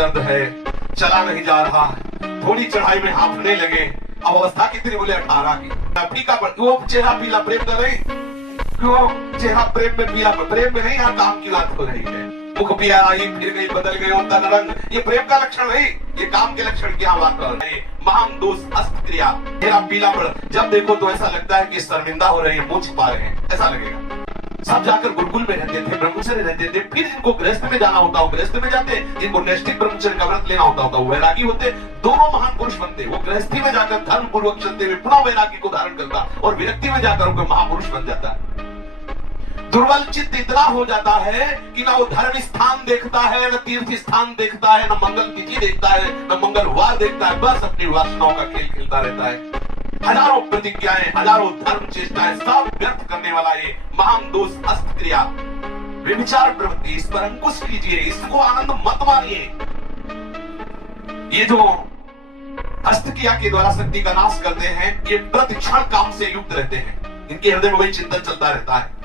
दर्द है, चला नहीं जा रहा, थोड़ी चढ़ाई में हांफने लगे। अब अवस्था कितनी बोले 18 की। फीका पड़ वो चेहरा पीला प्रेम कर रही, क्यों चेहरा प्रेम में पीला, प्रेम में नहीं, यहाँ काम की बात हो रही है। मुख पिया आई फिर गई बदल गए और तन रंग, ये प्रेम का लक्षण नहीं, ये काम के लक्षण की बात कर रहे हैं। महान दोष अस्त क्रिया, चेहरा पीला पड़, जब देखो तो ऐसा लगता है कि शर्मिंदा हो रहे हैं, मुंह छिपा रहे हैं, ऐसा लगेगा। सब जाकर गुरुकुल में रहते थे, ब्रह्मचर्य रहते थे, फिर जिनको गृहस्थ में जाना होता हो गृहस्थ में जाते, जिनको नैष्ठिक ब्रह्मचर्य का व्रत लेना होता वो वैरागी होते। दोनों महान पुरुष बनते, वो गृहस्थी में जाकर धर्म पूर्वक चलते हुए पुनः वैरागी को धारण करता और विरक्ति में जाकर उनको महापुरुष बन जाता। दुर्बल चित्त इतना हो जाता है कि ना वो धर्म स्थान देखता है, न तीर्थ स्थान देखता है, न मंगल तिथि देखता है, न मंगलवार देखता है, बस अपनी वासनाओं का खेल खेलता रहता है। हजारों प्रतिज्ञाएं, हजारों धर्म चेष्टाएं सब व्यर्थ करने वाला ये महान दोष अस्त क्रिया, व्यभिचार प्रवृत्ति, इस पर अंकुश कीजिए, इसको आनंद मत मानिए। ये जो अस्त क्रिया के द्वारा शक्ति का नाश करते हैं, ये प्रतिक्षण काम से युक्त रहते हैं, इनके हृदय में वही चिंतन चलता रहता है।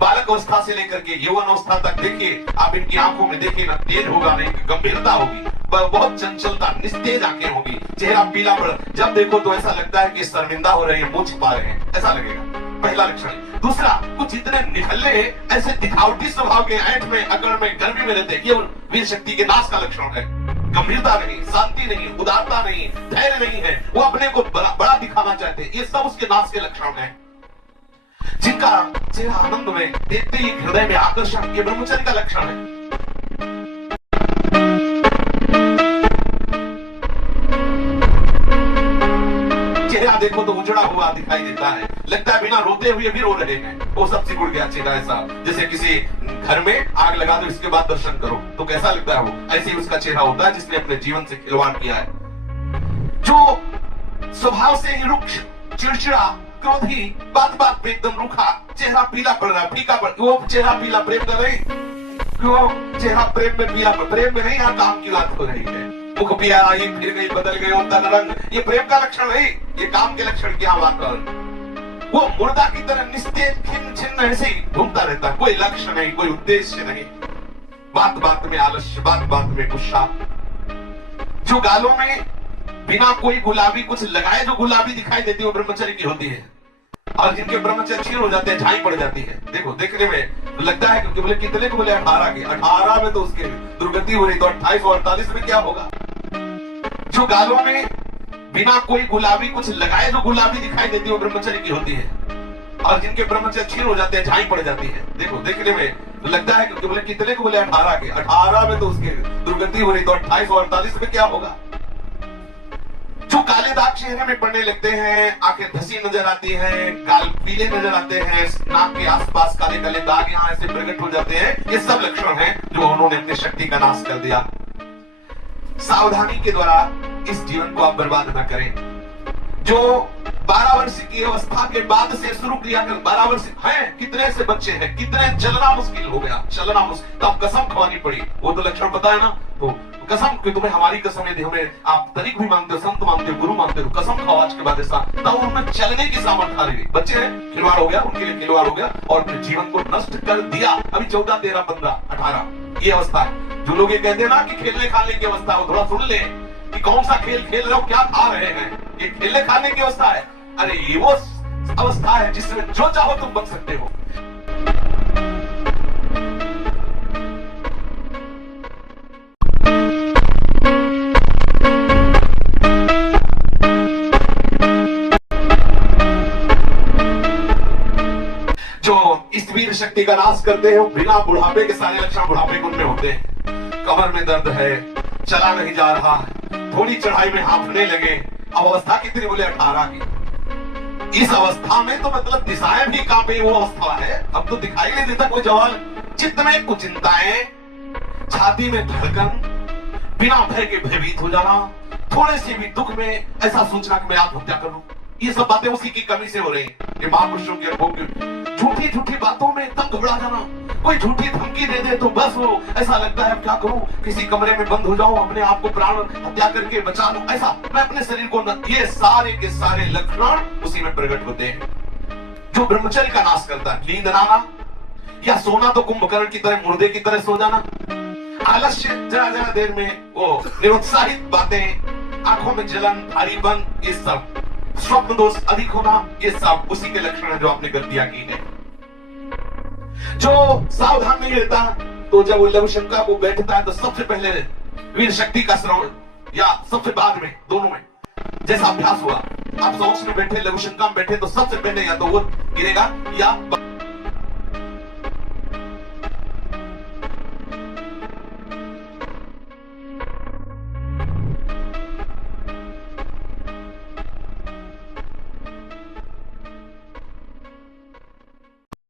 बालक अवस्था से लेकर के यौवन अवस्था तक देखिए आप, इनकी आंखों में देखिए ना तेज होगा, नहीं गंभीरता होगी, बहुत चंचलता, निस्तेज आंखें होगी, चेहरा पीला पड़, जब देखो तो ऐसा लगता है कि शर्मिंदा हो रहे हैं, मुंह छिपा रहे हैं, ऐसा लगेगा। पहला लक्षण। दूसरा, कुछ इतने निठल्ले ऐसे दिखावटी स्वभाव के, ऐंठ में, अकड़ में, गर्मी में रहते, ये वीर शक्ति के नाश का लक्षण है। गंभीरता नहीं, शांति नहीं, उदारता नहीं, धैर्य नहीं है, वो अपने को बड़ा दिखाना चाहते हैं, ये सब उसके नाश के लक्षण है। जिनका चेहरा आनंद में देखते ही हृदय में आकर्षण, ये ब्रह्मचर्य का लक्षण है। चेहरा देखो तो उजड़ा हुआ दिखाई देता है, लगता है बिना रोते हुए भी रो रहे हैं, वो सब सिकुड़ गया चेहरा, ऐसा जैसे किसी घर में आग लगा दो, इसके बाद दर्शन करो तो कैसा लगता है वो, ऐसे ही उसका चेहरा होता है जिसने अपने जीवन से खिलवाड़ किया है। जो स्वभाव से ही रुक्ष, चिड़चिड़ा, क्रोधी, बात बात पे एकदम रूखा, चेहरा पीला पड़ रहा, फीका पड़, वो चेहरा पीला प्रेम कर रही, क्यों चेहरा प्रेम में पीला पड़, प्रेम में नहीं, यहाँ काम की बात हो रही है। मुख पिया आई फिर गई बदल गए और तन रंग, ये प्रेम का लक्षण नहीं, ये काम के लक्षण की बात कर। वो मुर्दा की तरह निस्तेज खिन्न छिन्न ऐसे ही घूमता रहता, कोई लक्ष्य नहीं, कोई उद्देश्य नहीं, बात बात में आलस्य, बात बात में गुस्सा। जो गालों में बिना कोई गुलाबी कुछ लगाए जो गुलाबी दिखाई देती है वो ब्रह्मचर्य की होती है, और जिनके ब्रह्मचर्य क्षीण हो जाते हैं, झाई पड़ जाती है। देखो देखने में लगता है कि बोले कितने को बोले 18 की, 18 में तो उसकी दुर्गति हो रही, तो 28 और 48 में क्या होगा। जो गालों में बिना कोई गुलाबी कुछ लगाए जो गुलाबी दिखाई देती है वो ब्रह्मचर्य की होती है, और जिनके ब्रह्मचर्य क्षीण हो जाते हैं, झाई पड़ जाती है। देखो देखने में लगता है कि बोले कितने को बोले 18 की, 18 में तो उसकी दुर्गति हो रही, तो 28 और 48 में क्या होगा। जो काले दाग चेहरे में पड़ने लगते हैं, आंखें धसी नजर आती हैं, गाल पीले नजर आते हैं, नाक के आसपास काले काले दाग यहाँ ऐसे प्रकट हो जाते हैं, ये सब लक्षण हैं जो उन्होंने अपनी शक्ति का नाश कर दिया। सावधानी के द्वारा इस जीवन को आप बर्बाद न करें। जो 12 वर्ष की अवस्था के बाद से शुरू किया कर, 12 वर्ष हैं, कितने से बच्चे हैं, कितने चलना मुश्किल हो गया, चलना मुश्किल, तो अब कसम खवानी पड़ी, वो तो लक्षण पता है ना, तो कसम कि तुम्हें हमारी कसम है, हमें आप तरीक भी मानते हो, संत मानते हो, गुरु मानते हो, कसम खाओ आज के बाद ऐसा, तब उनमें चलने की सामर्थ्य आ रही। बच्चे हैं, खिलवाड़ हो गया, उनके लिए खिलवाड़ हो गया और अपने जीवन को नष्ट कर दिया। अभी 14, 13, 15, 18 ये अवस्था है। जो लोग ये कहते हैं ना कि खेलने खाने की अवस्था है, थोड़ा सुन ले कि कौन सा खेल खेल रहे हो, क्या खा रहे हैं, ये खेलने खाने की अवस्था है। अरे ये वो अवस्था है जिसमें जो चाहो तुम बन सकते हो। इस वीर शक्ति का नाश करते हैं, बिना बुढ़ापे के सारे लक्षण बुढ़ापे के उनमें होते हैं। कमर में दर्द है, चला नहीं जा रहा, थोड़ी चढ़ाई में हांफने लगे। अब अवस्था कितनी बोले 18 की। इस अवस्था में तो मतलब दिशाएं भी कांपे, वो अवस्था है। अब तो दिखाई नहीं देता कोई जवान। चित्त में कुचिंताएं, छाती में धड़कन, बिना भय के भयभीत हो जाना, थोड़े से भी दुख में ऐसा सोचना कि मैं आत्महत्या कर लूं। ये सब बातें उसी की कमी से हो रही है। महापुरुषों के अनुभव की झूठी झूठी बातों में एकदम घबरा जाना, कोई झूठी धमकी दे दे तो बस वो ऐसा लगता है क्या करूं, किसी कमरे में बंद हो जाऊं, अपने आप को प्राण हत्या करके बचा लूं, ऐसा मैं अपने शरीर को न, ये सारे के सारे लक्षण उसी में प्रकट होते हैं। जो ब्रह्मचर्य का नाश करता है, नींद आना या सोना तो कुंभकर्ण की तरह मुर्दे की तरह सो जाना, आलस्य, जरा जरा देर में वो निरुत्साहित बातें, आंखों में जलन, भारीपन, ये सब स्वप्न दोष अधिक होना, ये सब उसी के लक्षण है जो आपने गलतियां की है। जो सावधान नहीं रहता, तो जब वो लघु शंका को बैठता है तो सबसे पहले वीर शक्ति का श्रवण, या सबसे बाद में, दोनों में जैसा अभ्यास हुआ, आप सौक्ष में बैठे, लघु शंका में बैठे, तो सबसे पहले या तो वो गिरेगा या